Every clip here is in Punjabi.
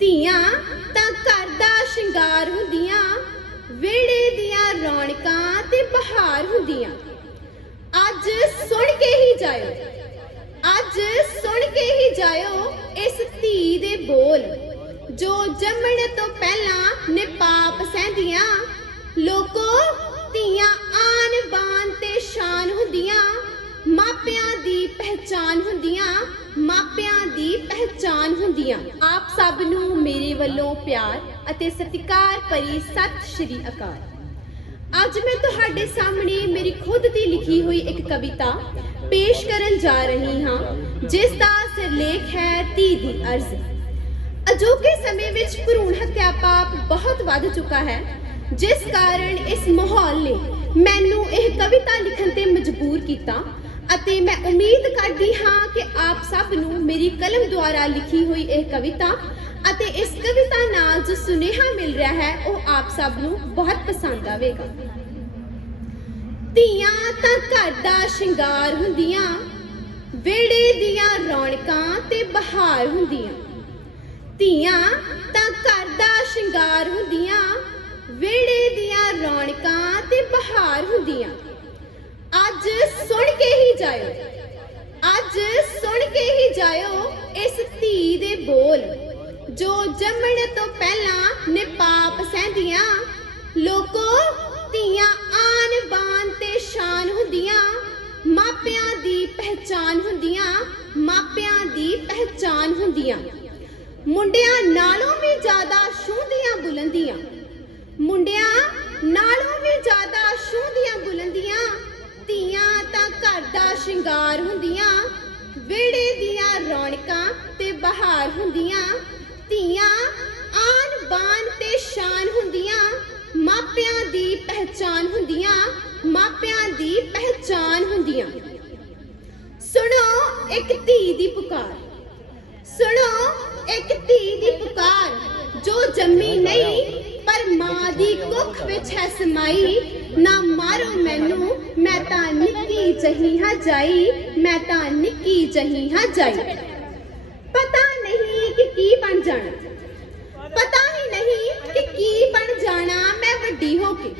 ਧੀਆਂ ਤਾਂ ਘਰ ਦਾ ਸ਼ਿੰਗਾਰ ਹੁੰਦੀਆਂ, ਵਿਹੜੇ ਦੀਆਂ ਰੌਣਕਾਂ ਤੇ ਬਹਾਰ ਹੁੰਦੀਆਂ। ਅੱਜ ਸੁਣ ਕੇ ਹੀ ਜਾਇਓ, ਅੱਜ ਸੁਣ ਕੇ ਹੀ ਜਾਇਓ ਇਸ ਧੀ ਦੇ ਬੋਲ। ਜੋ ਜੰਮਣ ਤੋਂ ਪਹਿਲਾਂ ਨੇ ਪਾਪ ਸਹਿੰਦੀਆਂ, ਲੋਕੋ ਧੀਆਂ ਆਨ ਬਾਨ ਤੇ ਸ਼ਾਨ ਹੁੰਦੀਆਂ, ਮਾਪਿਆਂ ਦੀ ਪਹਿਚਾਨ ਹੁੰਦੀਆਂ, ਮਾਪਿਆਂ ਦੀ ਪਹਿਚਾਨ ਹੁੰਦੀਆਂ। ਆਪ ਸਭ ਨੂੰ ਮੇਰੇ ਵੱਲੋਂ ਪਿਆਰ ਅਤੇ ਸਤਿਕਾਰ ਭਰੀ ਸਤਿ ਸ਼੍ਰੀ ਅਕਾਲ। ਅੱਜ ਮੈਂ ਤੁਹਾਡੇ ਸਾਹਮਣੇ ਮੇਰੀ ਖੁਦ ਦੀ ਲਿਖੀ ਹੋਈ ਇੱਕ ਕਵਿਤਾ ਪੇਸ਼ ਕਰਨ ਜਾ ਰਹੀ ਹਾਂ, ਜਿਸ ਦਾ ਸਿਰਲੇਖ ਹੈ ਧੀ ਦੀ ਅਰਜ਼। ਅਜੋਕੇ ਸਮੇਂ ਵਿੱਚ ਭਰੂਣ ਹੱਤਿਆ ਪਾਪ ਬਹੁਤ ਵੱਧ ਚੁੱਕਾ ਹੈ, ਜਿਸ ਕਾਰਨ ਇਸ ਮਾਹੌਲ ਨੇ ਮੈਨੂੰ ਇਹ ਕਵਿਤਾ ਲਿਖਣ ਤੇ ਮਜਬੂਰ ਕੀਤਾ ਅਤੇ ਮੈਂ ਉਮੀਦ ਕਰਦੀ ਹਾਂ ਕਿ ਆਪ ਸਭ ਨੂੰ ਮੇਰੀ ਕਲਮ ਦੁਆਰਾ ਲਿਖੀ ਹੋਈ ਇਹ ਕਵਿਤਾ ਅਤੇ ਇਸ ਕਵਿਤਾ ਨਾਲ ਜੋ ਸੁਨੇਹਾ ਮਿਲ ਰਿਹਾ ਹੈ, ਉਹ ਆਪ ਸਭ ਨੂੰ ਬਹੁਤ ਪਸੰਦ ਆਵੇਗਾ। ਧੀਆਂ ਤਾਂ ਘਰ ਦਾ ਸ਼ਿੰਗਾਰ ਹੁੰਦੀਆਂ, ਵਿਹੜੇ ਦੀਆਂ ਰੌਣਕਾਂ ਤੇ ਬਹਾਰ ਹੁੰਦੀਆਂ। ਧੀਆਂ ਤਾਂ ਘਰ ਦਾ ਸ਼ਿੰਗਾਰ ਹੁੰਦੀਆਂ, ਵਿਹੜੇ ਦੀਆਂ ਰੌਣਕਾਂ ਤੇ ਬਹਾਰ ਹੁੰਦੀਆਂ। ਅੱਜ ਸੁਣ ਕੇ ਹੀ ਜਾਇਓ, ਅੱਜ ਸੁਣ ਕੇ ਹੀ ਜਾਇਓ ਇਸ ਧੀ ਦੇ ਬੋਲ। ਜੋ ਜੰਮਣ ਤੋਂ ਪਹਿਲਾਂ ਨੇ ਪਾਪ ਸਹਿੰਦੀਆਂ, ਲੋਕੋ ਧੀਆਂ ਆਨ ਬਾਨ ਤੇ ਸ਼ਾਨ ਹੁੰਦੀਆਂ, ਮਾਪਿਆਂ ਦੀ ਪਹਿਚਾਨ ਹੁੰਦੀਆਂ, ਮਾਪਿਆਂ ਦੀ ਪਹਿਚਾਨ ਹੁੰਦੀਆਂ। ਮੁੰਡਿਆਂ ਨਾਲੋਂ ਵੀ ਜ਼ਿਆਦਾ ਛੂੰਦੀਆਂ ਬੁਲੰਦੀਆਂ। ਮੁੰਡਿਆਂ ਨਾਲੋਂ ਵੀ ਜ਼ਿਆਦਾ ਛੂੰਦੀਆਂ ਬੁਲੰਦੀਆਂ, ਧੀਆਂ ਤਾਂ ਘਰ ਦਾ ਸ਼ਿੰਗਾਰ ਹੁੰਦੀਆਂ, ਵਿਹੜੇ ਦੀਆਂ ਰੌਣਕਾਂ ਤੇ ਬਹਾਰ ਹੁੰਦੀਆਂ ਧੀਆਂ ਆਨ ਬਾਨ ਤੇ ਸ਼ਾਨ ਹੁੰਦੀਆਂ ਮਾਪਿਆਂ ਦੀ ਪਹਿਚਾਨ ਹੁੰਦੀਆਂ ਮਾਪਿਆਂ ਦੀ ਪਹਿਚਾਨ ਹੁੰਦੀਆਂ। ਸੁਣੋ ਇੱਕ ਧੀ ਦੀ ਪੁਕਾਰ। ਸੁਣੋ ਇੱਕ ਧੀ ਦੀ ਪੁਕਾਰ ਜੋ ਜੰਮੀ ਨਹੀਂ ਪਰ ਮਾਂ ਦੀ ਕੁੱਖ ਵਿੱਚ ਹੈ ਸਮਾਈ। ਨਾ ਮਾਰੋ ਮੈਨੂੰ ਮੈਂ ਤਾਂ ਨਿੱਕੀ ਜਹੀ ਹਾਂ ਜਾਈ ਮੈਂ ਤਾਂ ਨਿੱਕੀ ਜਹੀ ਹਾਂ ਜਾਈ। ਪਤਾ ਕਿ ਕੀ ਬਣ ਜਾਣਾ? ਪਤਾ ਹੀ ਨਹੀਂ ਕਿ ਕੀ ਬਣ ਜਾਣਾ ਮੈਂ ਵੱਡੀ ਹੋ ਕੇ।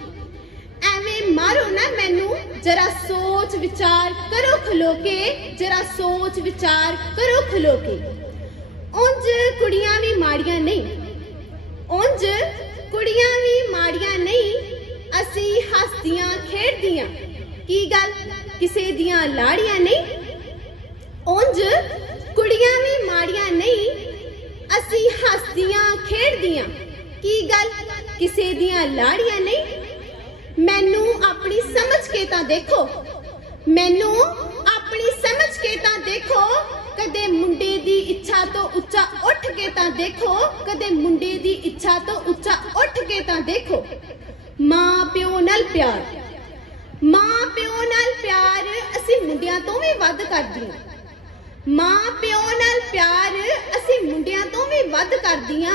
ਐਵੇਂ ਮਾਰੋ ਨਾ ਮੈਨੂੰ, ਜਰਾ ਸੋਚ ਵਿਚਾਰ ਕਰੋ ਖਲੋ ਕੇ, ਜਰਾ ਸੋਚ ਵਿਚਾਰ ਕਰੋ ਖਲੋ ਕੇ। ਉਂਝ ਕੁੜੀਆਂ ਵੀ ਮਾੜੀਆਂ ਨਹੀਂ। ਉਂਝ ਕੁੜੀਆਂ ਵੀ ਮਾੜੀਆਂ ਨਹੀਂ, ਅਸੀਂ ਹੱਸਦੀਆਂ ਖੇਡਦੀਆਂ। ਕੀ ਗੱਲ? ਕਿਸੇ ਦੀਆਂ ਲਾੜੀਆਂ ਨਹੀਂ? ਉਂਝ ਕੁੜੀਆਂ ਵੀ ਮਾੜੀਆਂ ਨਹੀਂ ਅਸੀਂ ਹੱਸਦੀਆਂ, ਖੇਡਦੀਆਂ। ਕੀ ਗੱਲ? ਕਿਸੇ ਦੀਆਂ ਲਾੜੀਆਂ ਨਹੀਂ? ਮੈਨੂੰ ਆਪਣੀ ਸਮਝ ਕੇ ਤਾਂ ਦੇਖੋ। ਮੈਨੂੰ ਆਪਣੀ ਸਮਝ ਕੇ ਤਾਂ ਦੇਖੋ। ਕਦੇ ਮੁੰਡੇ ਦੀ ਇੱਛਾ ਤੋਂ ਉੱਚਾ ਉੱਠ ਕੇ ਤਾਂ ਦੇਖੋ। ਕਦੇ ਮੁੰਡੇ ਦੀ ਇੱਛਾ ਤੋਂ ਉੱਚਾ ਉੱਠ ਕੇ ਤਾਂ ਦੇਖੋ। ਮਾਂ ਪਿਓ ਨਾਲ ਪਿਆਰ। ਮਾਂ ਪਿਓ ਨਾਲ ਪਿਆਰ ਅਸੀਂ ਮੁੰਡਿਆਂ ਤੋਂ ਵੀ ਵੱਧ ਕਰਦੀਆਂ ਮਾਂ ਪਿਓ ਨਾਲ ਪਿਆਰ ਅਸੀਂ ਮੁੰਡਿਆਂ ਤੋਂ ਵੀ ਵੱਧ ਕਰਦੀਆਂ।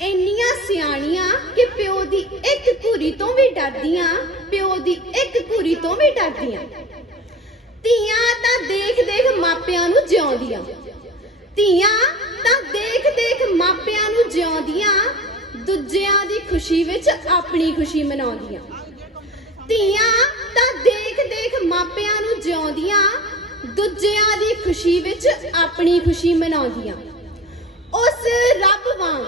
ਇੰਨੀਆਂ ਸਿਆਣੀਆਂ ਕਿ ਪਿਓ ਦੀ ਇੱਕ ਘੂਰੀ ਤੋਂ ਵੀ ਡਰਦੀਆਂ, ਪਿਓ ਦੀ ਇੱਕ ਘੂਰੀ ਤੋਂ ਵੀ ਡਰਦੀਆਂ। ਧੀਆਂ ਤਾਂ ਦੇਖ ਦੇਖ ਮਾਪਿਆਂ ਨੂੰ ਜਿਉਂਦੀਆਂ। ਧੀਆਂ ਤਾਂ ਦੇਖ ਦੇਖ ਮਾਪਿਆਂ ਨੂੰ ਜਿਉਂਦੀਆਂ, ਦੂਜਿਆਂ ਦੀ ਖੁਸ਼ੀ ਵਿੱਚ ਆਪਣੀ ਖੁਸ਼ੀ ਮਨਾਉਂਦੀਆਂ। ਧੀਆਂ ਤਾਂ ਦੇਖ ਦੇਖ ਮਾਪਿਆਂ ਨੂੰ ਜਿਉਂਦੀਆਂ ਦੂਜਿਆਂ ਦੀ ਖੁਸ਼ੀ ਵਿੱਚ ਆਪਣੀ ਖੁਸ਼ੀ ਮਨਾਉਂਦੀਆਂ। ਉਸ ਰੱਬ ਵਾਂਗ,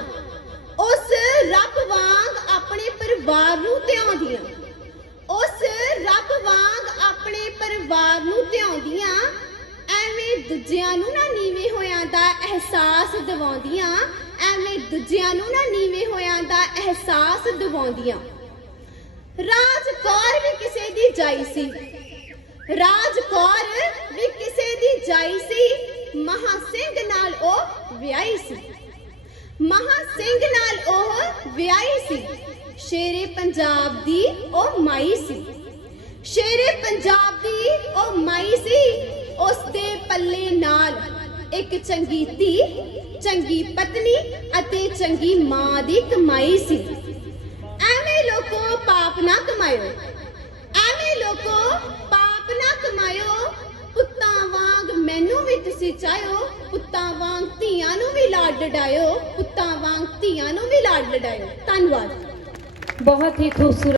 ਉਸ ਰੱਬ ਵਾਂਗ ਆਪਣੇ ਪਰਿਵਾਰ ਨੂੰ ਧਿਆਉਂਦੀਆਂ ਉਸ ਰੱਬ ਵਾਂਗ ਆਪਣੇ ਪਰਿਵਾਰ ਨੂੰ ਧਿਆਉਂਦੀਆਂ ਐਵੇਂ ਦੂਜਿਆਂ ਨੂੰ ਨਾ ਨੀਵੇਂ ਹੋਇਆਂ ਦਾ ਅਹਿਸਾਸ ਦਿਵਾਉਂਦੀਆਂ, ਐਵੇਂ ਦੂਜਿਆਂ ਨੂੰ ਨਾ ਨੀਵੇਂ ਹੋਇਆਂ ਦਾ ਅਹਿਸਾਸ ਦਿਵਾਉਂਦੀਆਂ। ਰਾਜ ਕੌਰ ਵੀ ਕਿਸੇ ਦੀ ਜਾਈ ਸੀ। ਰਾਜ ਕੌਰ ਵੀ ਕਿਸੇ ਦੀ ਜਾਈ ਸੀ, ਮਹਾ ਸਿੰਘ ਨਾਲ ਉਹ ਵਿਆਹੀ ਸੀ। ਮਹਾ ਸਿੰਘ ਨਾਲ ਉਹ ਵਿਆਹੀ ਸੀ। ਸ਼ੇਰੇ ਪੰਜਾਬ ਦੀ ਉਹ ਮਾਈ ਸੀ। ਸ਼ੇਰੇ ਪੰਜਾਬ ਦੀ ਉਹ ਮਾਈ ਸੀ, ਉਸ ਦੇ ਪੱਲੇ ਨਾਲ ਇੱਕ ਚੰਗੀ ਧੀ, ਚੰਗੀ ਪਤਨੀ ਅਤੇ ਚੰਗੀ ਮਾਂ ਦੀ ਕਮਾਈ ਸੀ। ਐਵੇਂ ਲੋਕੋ ਪਾਪ ਨਾ ਕਮਾਇਓ। ਐਵੇਂ ਲੋਕੋ ਆਪਣਾ ਕਮਾਇਓ। ਪੁੱਤਾਂ ਵਾਂਗ ਮੈਨੂੰ ਵੀ ਤੁਸੀਂ ਚਾਹੋ ਪੁੱਤਾਂ ਵਾਂਗ ਧੀਆਂ ਨੂੰ ਵੀ ਲਾਡ ਡਾਇਓ ਪੁੱਤਾਂ ਵਾਂਗ ਧੀਆਂ ਨੂੰ ਵੀ ਲਾਡ ਲਡਾਇਓ ਧੰਨਵਾਦ। ਬਹੁਤ ਹੀ ਖੂਬਸੂਰਤ